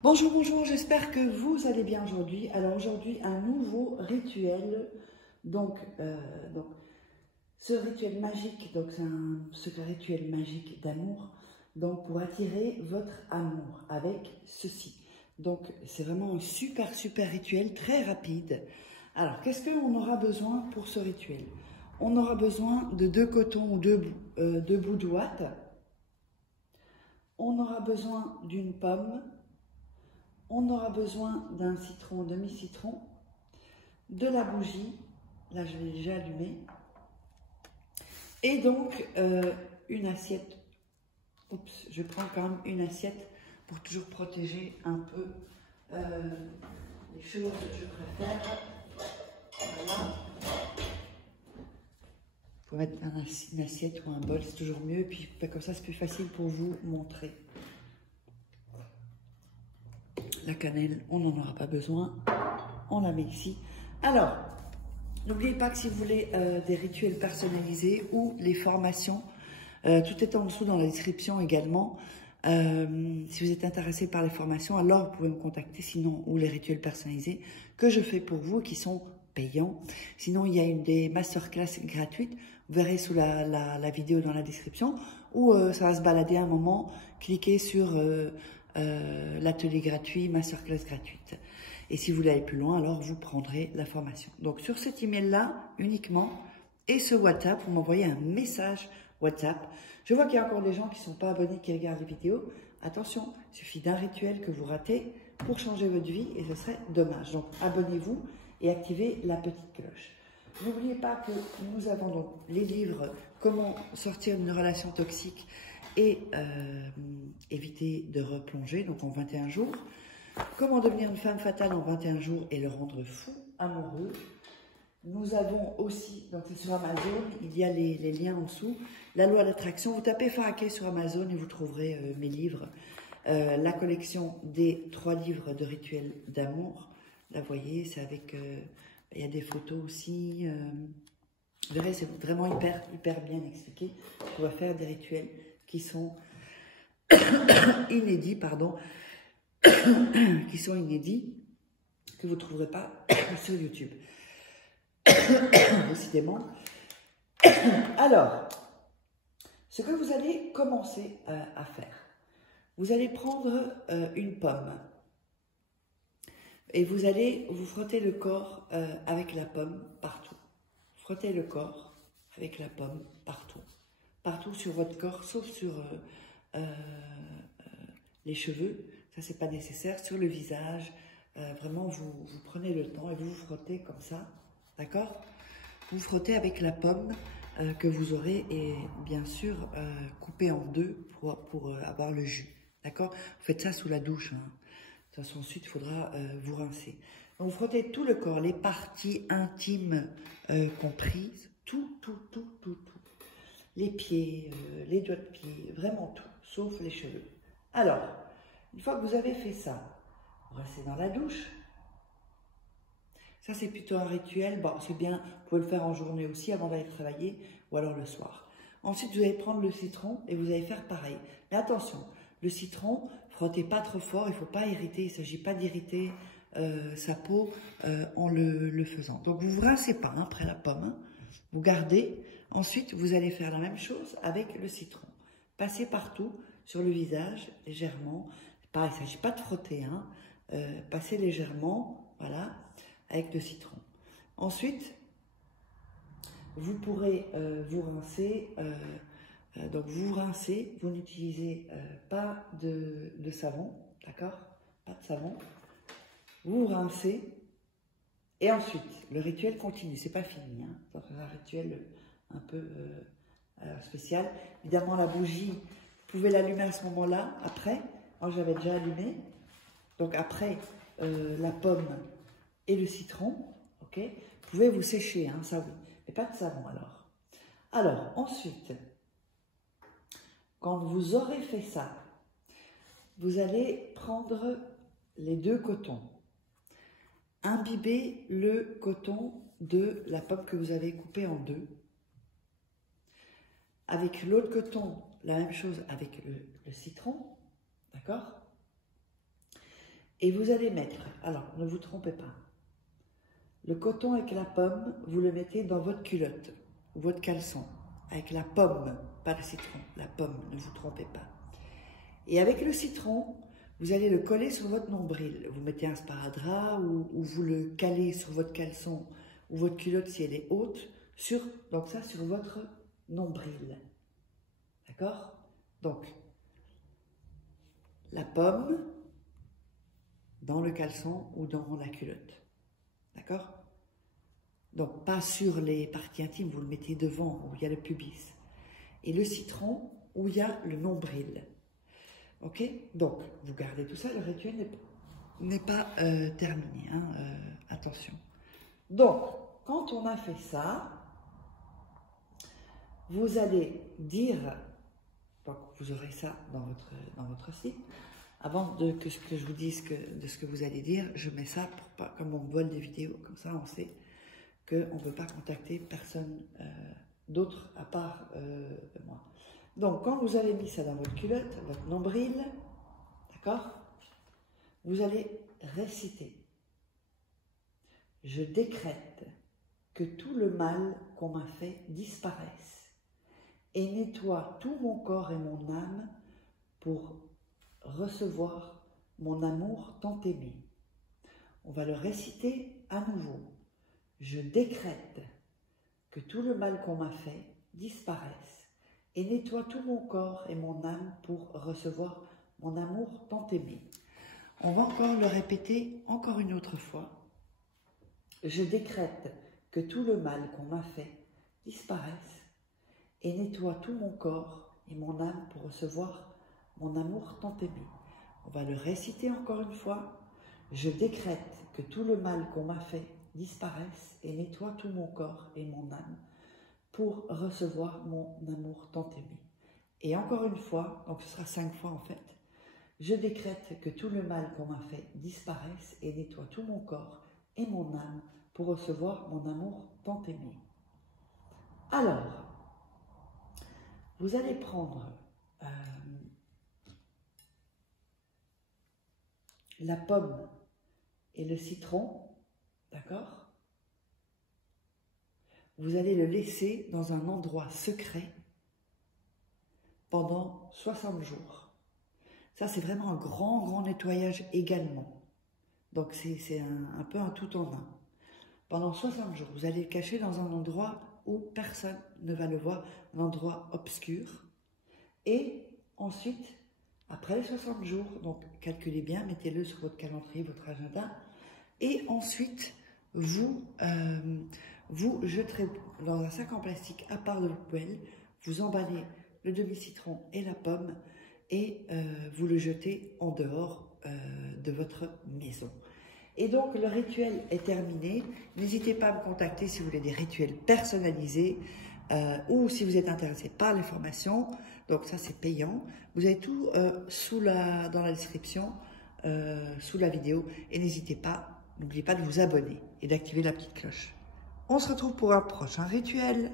Bonjour, bonjour, j'espère que vous allez bien aujourd'hui. Alors aujourd'hui, un nouveau rituel. Donc, ce rituel magique, donc c'est ce rituel magique d'amour, donc pour attirer votre amour avec ceci. Donc c'est vraiment un super, super rituel, très rapide. Alors, qu'est-ce qu'on aura besoin pour ce rituel? On aura besoin de 2 cotons ou 2 bouts de ouate. On aura besoin d'une pomme. On aura besoin d'un citron, demi-citron, de la bougie, là je l'ai déjà allumée, et donc une assiette. Oups, je prends quand même une assiette pour toujours protéger un peu les choses que je préfère. Voilà. Vous pouvez mettre une assiette ou un bol, c'est toujours mieux, puis comme ça c'est plus facile pour vous montrer. La cannelle, on n'en aura pas besoin, on la met ici. Alors, n'oubliez pas que si vous voulez des rituels personnalisés ou les formations, tout est en dessous dans la description également. Si vous êtes intéressé par les formations, alors vous pouvez me contacter, sinon, ou les rituels personnalisés que je fais pour vous, qui sont payants. Sinon, il y a des masterclass gratuites, vous verrez sous la vidéo dans la description, où ça va se balader un moment, cliquez sur l'atelier gratuit, masterclass gratuite. Et si vous voulez aller plus loin, alors vous prendrez la formation. Donc sur cet email-là uniquement, et ce WhatsApp, vous m'envoyez un message WhatsApp. Je vois qu'il y a encore des gens qui ne sont pas abonnés, qui regardent les vidéos. Attention, il suffit d'un rituel que vous ratez pour changer votre vie et ce serait dommage. Donc abonnez-vous et activez la petite cloche. N'oubliez pas que nous avons donc les livres « Comment sortir d'une relation toxique » et éviter de replonger, donc en 21 jours. Comment devenir une femme fatale en 21 jours et le rendre fou amoureux. Nous avons aussi, donc c'est sur Amazon, il y a les liens en dessous, la loi d'attraction. Vous tapez Faraké sur Amazon et vous trouverez mes livres. La collection des 3 livres de rituels d'amour. Là, vous voyez, c'est avec, il y a des photos aussi. Vous verrez, c'est vraiment hyper bien expliqué. On va faire des rituels qui sont inédits, pardon. Qui sont inédits, que vous ne trouverez pas sur YouTube. Décidément. Alors, ce que vous allez commencer à faire, vous allez prendre une pomme et vous allez vous frotter le corps avec la pomme partout. Frottez le corps avec la pomme partout. Partout sur votre corps, sauf sur les cheveux. Ça, c'est pas nécessaire. Sur le visage, vraiment, vous prenez le temps et vous vous frottez comme ça, d'accord? Vous frottez avec la pomme que vous aurez et bien sûr coupée en 2 pour avoir le jus, d'accord? Vous faites ça sous la douche, hein. De toute façon, ensuite, il faudra vous rincer. Donc, vous frottez tout le corps, les parties intimes comprises, tout. Les pieds, les doigts de pied, vraiment tout, sauf les cheveux. Alors, une fois que vous avez fait ça, vous restez dans la douche. Ça, c'est plutôt un rituel. Bon, c'est bien, vous pouvez le faire en journée aussi avant d'aller travailler ou alors le soir. Ensuite, vous allez prendre le citron et vous allez faire pareil. Mais attention, le citron, frottez pas trop fort, il ne faut pas irriter. Il ne s'agit pas d'irriter sa peau en le faisant. Donc, vous ne vous rincez pas hein, après la pomme. Hein. Vous gardez. Ensuite, vous allez faire la même chose avec le citron. Passez partout sur le visage, légèrement. Pareil, il ne s'agit pas de frotter. Hein. Passez légèrement, voilà, avec le citron. Ensuite, vous pourrez vous rincer. Donc, vous rincez. Vous n'utilisez pas de savon, d'accord? Pas de savon. Vous rincez. Et ensuite, le rituel continue. C'est pas fini. Hein. C'est un rituel un peu spécial. Évidemment, la bougie, vous pouvez l'allumer à ce moment-là. Après, moi, j'avais déjà allumé. Donc, après la pomme et le citron, ok, vous pouvez vous sécher, hein, ça oui. Mais pas de savon, alors. Alors, ensuite, quand vous aurez fait ça, vous allez prendre les 2 cotons. Imbibez le coton de la pomme que vous avez coupée en 2. Avec l'autre coton, la même chose avec le citron, d'accord? Et vous allez mettre, alors ne vous trompez pas, le coton avec la pomme, vous le mettez dans votre culotte, ou votre caleçon, avec la pomme, pas le citron, la pomme, ne vous trompez pas. Et avec le citron, vous allez le coller sur votre nombril. Vous mettez un sparadrap ou vous le calez sur votre caleçon ou votre culotte si elle est haute, donc ça sur votre nombril. D'accord? Donc, la pomme dans le caleçon ou dans la culotte. D'accord? Donc, pas sur les parties intimes, vous le mettez devant où il y a le pubis. Et le citron où il y a le nombril. Ok? Donc, vous gardez tout ça, le rituel n'est pas terminé. Hein, attention. Donc, quand on a fait ça, vous allez dire, donc vous aurez ça dans votre site. Avant que je vous dise de ce que vous allez dire, je mets ça pour pas, comme on vole des vidéos, comme ça on sait qu'on ne peut pas contacter personne d'autre à part moi. Donc, quand vous avez mis ça dans votre culotte, votre nombril, d'accord, vous allez réciter. Je décrète que tout le mal qu'on m'a fait disparaisse et nettoie tout mon corps et mon âme pour recevoir mon amour tant aimé. On va le réciter à nouveau. Je décrète que tout le mal qu'on m'a fait disparaisse et nettoie tout mon corps et mon âme pour recevoir mon amour tant aimé. On va encore le répéter encore une autre fois. Je décrète que tout le mal qu'on m'a fait disparaisse et nettoie tout mon corps et mon âme pour recevoir mon amour tant aimé. On va le réciter encore une fois. Je décrète que tout le mal qu'on m'a fait disparaisse et nettoie tout mon corps et mon âme pour recevoir mon amour tant aimé. Et encore une fois, donc ce sera 5 fois en fait, je décrète que tout le mal qu'on m'a fait disparaisse et nettoie tout mon corps et mon âme pour recevoir mon amour tant aimé. Alors, vous allez prendre la pomme et le citron, d'accord? Vous allez le laisser dans un endroit secret pendant 60 jours. Ça, c'est vraiment un grand nettoyage également. Donc, c'est un peu un tout en un. Pendant 60 jours, vous allez le cacher dans un endroit où personne ne va le voir, un endroit obscur. Et ensuite, après les 60 jours, donc calculez bien, mettez-le sur votre calendrier, votre agenda. Et ensuite, vous jeterez dans un sac en plastique à part de votre poêle, vous emballez le demi-citron et la pomme et vous le jetez en dehors de votre maison. Et donc, le rituel est terminé. N'hésitez pas à me contacter si vous voulez des rituels personnalisés ou si vous êtes intéressé par les formations. Donc, ça, c'est payant. Vous avez tout dans la description, sous la vidéo. Et n'hésitez pas, n'oubliez pas de vous abonner et d'activer la petite cloche. On se retrouve pour un prochain rituel.